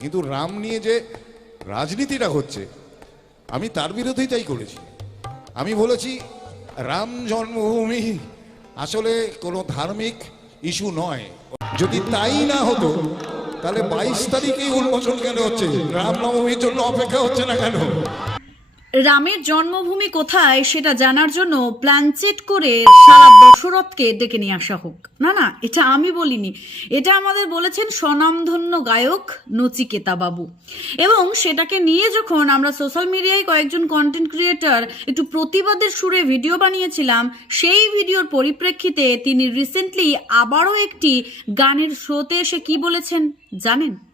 কিন্তু রাম নিয়ে যে রাজনীতিটা হচ্ছে, আমি তার বিরোধিতাই করেছি। আমি বলেছি, রাম জন্মভূমি আসলে কোনো ধার্মিক ইস্যু নয়। যদি তাই না হতো, তাহলে বাইশ তারিখেই উন্মোচন কেন হচ্ছে? রামনবমীর জন্য অপেক্ষা হচ্ছে না কেন? রামের জন্মভূমি কোথায় সেটা জানার জন্য প্ল্যানচেট করে সারা দশরথকে ডেকে নিয়ে আসা হোক। না না, এটা আমি বলিনি। এটা আমাদের বলেছেন স্বনামধন্য গায়ক নচিকেতা বাবু। এবং সেটাকে নিয়ে যখন আমরা সোশ্যাল মিডিয়ায় কয়েকজন কন্টেন্ট ক্রিয়েটর একটু প্রতিবাদের সুরে ভিডিও বানিয়েছিলাম, সেই ভিডিওর পরিপ্রেক্ষিতে তিনি রিসেন্টলি আবারও একটি গানের শোতে এসে কি বলেছেন জানেন?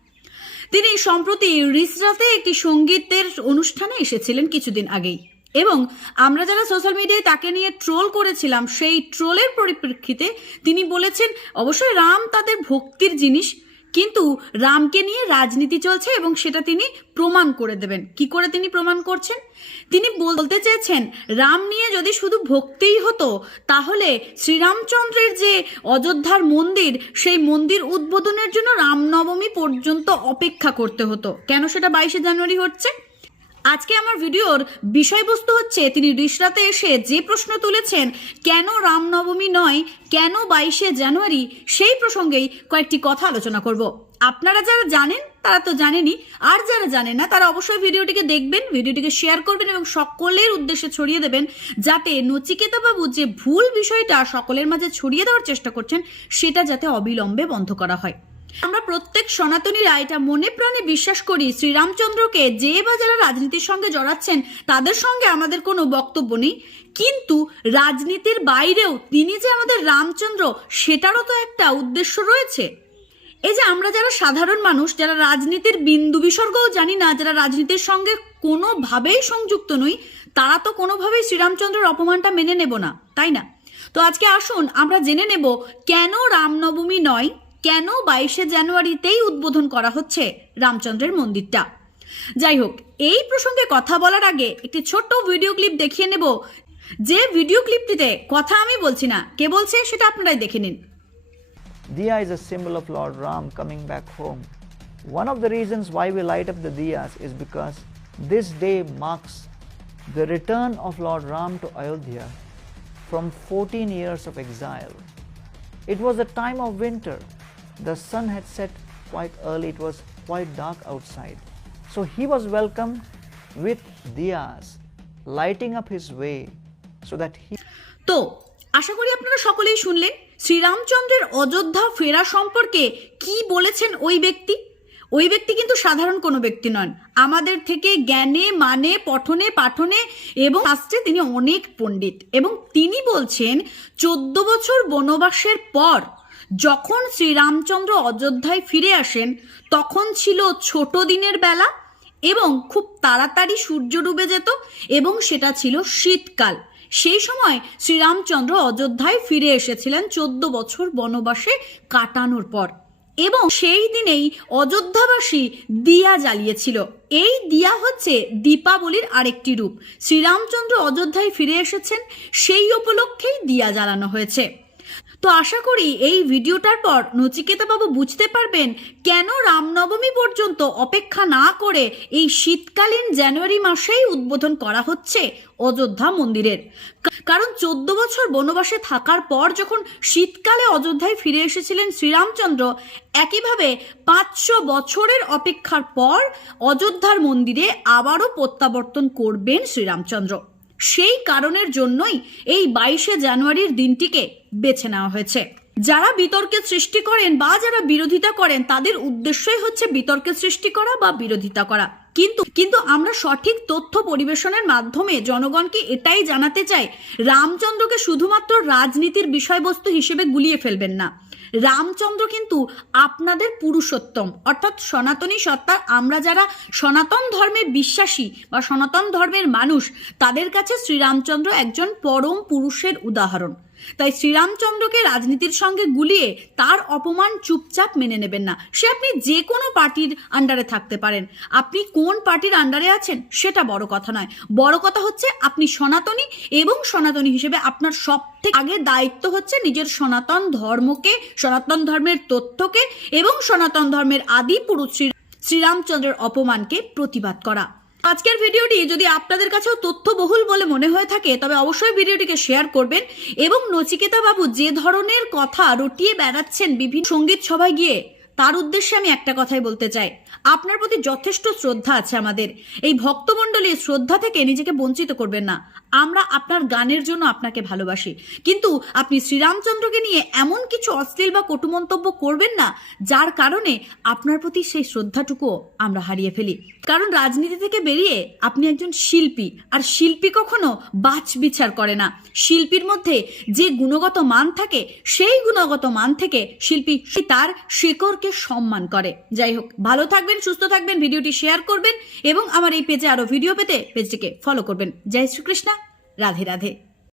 তিনি সম্প্রতি রিসরাতে একটি সঙ্গীতের অনুষ্ঠানে এসেছিলেন কিছুদিন আগেই। এবং আমরা যারা সোশ্যাল মিডিয়ায় তাকে নিয়ে ট্রোল করেছিলাম, সেই ট্রোলের পরিপ্রেক্ষিতে তিনি বলেছেন, অবশ্যই রাম তাদের ভক্তির জিনিস। কিন্তু রামকে নিয়ে রাজনীতি চলছে এবং সেটা তিনি প্রমাণ করে দেবেন। কি করে তিনি প্রমাণ করছেন? তিনি বলতে চেয়েছেন, রাম নিয়ে যদি শুধু ভক্তিই হতো, তাহলে শ্রীরামচন্দ্রের যে অযোধ্যার মন্দির, সেই মন্দির উদ্বোধনের জন্য রামনবমী পর্যন্ত অপেক্ষা করতে হতো। কেন সেটা বাইশে জানুয়ারি হচ্ছে? আজকে আমার ভিডিওর বিষয়বস্তু হচ্ছে, তিনি রিসরাতে এসে যে প্রশ্ন তুলেছেন, কেন রামনবমী নয়, কেন বাইশে জানুয়ারি, সেই প্রসঙ্গেই কয়েকটি কথা আলোচনা করব। আপনারা যারা জানেন, তারা তো জানেনই, আর যারা জানেন না, তারা অবশ্যই ভিডিওটিকে দেখবেন, ভিডিওটিকে শেয়ার করবেন এবং সকলের উদ্দেশ্যে ছড়িয়ে দেবেন, যাতে নচিকেতা বাবু যে ভুল বিষয়টা সকলের মাঝে ছড়িয়ে দেওয়ার চেষ্টা করছেন, সেটা যাতে অবিলম্বে বন্ধ করা হয়। আমরা প্রত্যেক সনাতনীরা এটা মনে প্রাণে বিশ্বাস করি। শ্রীরামচন্দ্রকে যে বা যারা রাজনীতির সঙ্গে জড়াচ্ছেন, তাদের সঙ্গে আমাদের কোনো বক্তব্য নেই। কিন্তু রাজনীতির বাইরেও তিনি যে আমাদের রামচন্দ্র, সেটারও তো একটা উদ্দেশ্য রয়েছে। এই যে আমরা যারা সাধারণ মানুষ, যারা রাজনীতির বিন্দু বিসর্গও জানি না, যারা রাজনীতির সঙ্গে কোনোভাবেই সংযুক্ত নই, তারা তো কোনোভাবেই শ্রীরামচন্দ্রের অপমানটা মেনে নেব না, তাই না? তো আজকে আসুন, আমরা জেনে নেব কেন রামনবমী নয় কেন বাইশে জানুয়ারিতেই উদ্বোধন করা হচ্ছে রামচন্দ্রের মন্দিরটা যাই হোক এই প্রসঙ্গে কথা বলার আগে একটি ছোট্ট ভিডিও ক্লিপ দেখিয়ে নেব যে ভিডিও ক্লিপটিতে কথা আমি বলছি না কে বলছে সেটা আপনারাই দেখে নিন Diya is a symbol of Lord Ram coming back home. One of the reasons why we light up the diyas is because this day marks the return of Lord Ram to Ayodhya from 14 years of exile. It was a time of winter. The sun had set quite early, it was quite dark outside. So he was welcomed with diyas, lighting up his way so that he তো আশা করি আপনারা সকলেই শুনলেন শ্রীরামচন্দ্রের অযোধ্যা ফেরা সম্পর্কে কি বলেছেন ওই ব্যক্তি? ওই ব্যক্তি কিন্তু সাধারণ কোনো ব্যক্তি নন। আমাদের থেকে জ্ঞানে মানে পঠনে পাঠনে এবং শাস্ত্রে তিনি অনেক পণ্ডিত এবং তিনি বলছেন চোদ্দ বছর বনবাসের পর যখন শ্রীরামচন্দ্র অযোধ্যায় ফিরে আসেন, তখন ছিল ছোট দিনের বেলা এবং খুব তাড়াতাড়ি সূর্য ডুবে যেত এবং সেটা ছিল শীতকাল। সেই সময় শ্রীরামচন্দ্র অযোধ্যায় ফিরে এসেছিলেন চোদ্দ বছর বনবাসে কাটানোর পর এবং সেই দিনেই অযোধ্যাবাসী দিয়া জ্বালিয়েছিল। এই দিয়া হচ্ছে দীপাবলির আরেকটি রূপ। শ্রীরামচন্দ্র অযোধ্যায় ফিরে এসেছেন, সেই উপলক্ষেই দিয়া জ্বালানো হয়েছে। তো আশা করি এই ভিডিওটার পর নচিকেতা বাবু বুঝতে পারবেন কেন রামনবমী পর্যন্ত অপেক্ষা না করে এই শীতকালীন জানুয়ারি মাসেই উদ্বোধন করা হচ্ছে অযোধ্যা মন্দিরের। কারণ চোদ্দ বছর বনবাসে থাকার পর যখন শীতকালে অযোধ্যায় ফিরে এসেছিলেন শ্রীরামচন্দ্র, একইভাবে পাঁচশো বছরের অপেক্ষার পর অযোধ্যার মন্দিরে আবারও প্রত্যাবর্তন করবেন শ্রীরামচন্দ্র। সেই কারণের জন্যই এই বাইশে জানুয়ারির দিনটিকে বেছে নেওয়া হয়েছে। যারা বিতর্কের সৃষ্টি করেন বা যারা বিরোধিতা করেন, তাদের উদ্দেশ্যই হচ্ছে বিতর্কের সৃষ্টি করা বা বিরোধিতা করা। কিন্তু কিন্তু আমরা সঠিক তথ্য পরিবেশনের মাধ্যমে জনগণকে এটাই জানাতে চাই, রামচন্দ্রকে শুধুমাত্র রাজনীতির বিষয়বস্তু হিসেবে গুলিয়ে ফেলবেন না। রামচন্দ্র কিন্তু আপনাদের পুরুষোত্তম, অর্থাৎ সনাতনী সত্তার আমরা যারা সনাতন ধর্মে বিশ্বাসী বা সনাতন ধর্মের মানুষ, তাদের কাছে শ্রীরামচন্দ্র একজন পরম পুরুষের উদাহরণ। তাই শ্রীরামচন্দ্রকে রাজনীতির সঙ্গে গুলিয়ে তার অপমান চুপচাপ মেনে নেবেন না। সে আপনি যে কোনো পার্টির আন্ডারে থাকতে পারেন। আপনি কোন পার্টির আন্ডারে আছেন সেটা বড় কথা নয়। বড় কথা হচ্ছে আপনি সনাতনী এবং সনাতনী হিসেবে আপনার সব থেকে আগে দায়িত্ব হচ্ছে নিজের সনাতন ধর্মকে, সনাতন ধর্মের তথ্যকে এবং সনাতন ধর্মের আদি পুরুষ শ্রী শ্রীরামচন্দ্রের অপমানকে প্রতিবাদ করা। আজকের ভিডিওটি যদি আপনাদের কাছেও তথ্যবহুল বলে মনে হয়ে থাকে, তবে অবশ্যই ভিডিওটিকে শেয়ার করবেন এবং নচিকেতা বাবু যে ধরনের কথা রটিয়ে বেড়াচ্ছেন বিভিন্ন সংগীত সভায় গিয়ে তার উদ্দেশ্যে আমি একটা কথাই বলতে চাই। আপনার প্রতি যথেষ্ট শ্রদ্ধা আছে আমাদের। এই ভক্তমণ্ডলীর শ্রদ্ধা থেকে নিজেকে বঞ্চিত করবেন না। আমরা আপনার গানের জন্য আপনাকে ভালোবাসি। কিন্তু আপনি শ্রীরামচন্দ্রকে নিয়ে এমন কিছু অশ্লীল বা কটু মন্তব্য করবেন না, যার কারণে আপনার প্রতি সেই শ্রদ্ধাটুকুও আমরা হারিয়ে ফেলি। কারণ রাজনীতি থেকে বেরিয়ে আপনি একজন শিল্পী, আর শিল্পী কখনো বাছ বিচার করে না। শিল্পীর মধ্যে যে গুণগত মান থাকে, সেই গুণগত মান থেকে শিল্পী তার শেকড়কে সম্মান করে। যাই হোক, ভালো থাকবেন, সুস্থ থাকবেন, ভিডিওটি শেয়ার করবেন এবং আমার এই পেজে আরও ভিডিও পেতে পেজটিকে ফলো করবেন। জয় শ্রীকৃষ্ণা, রাধে রাধে।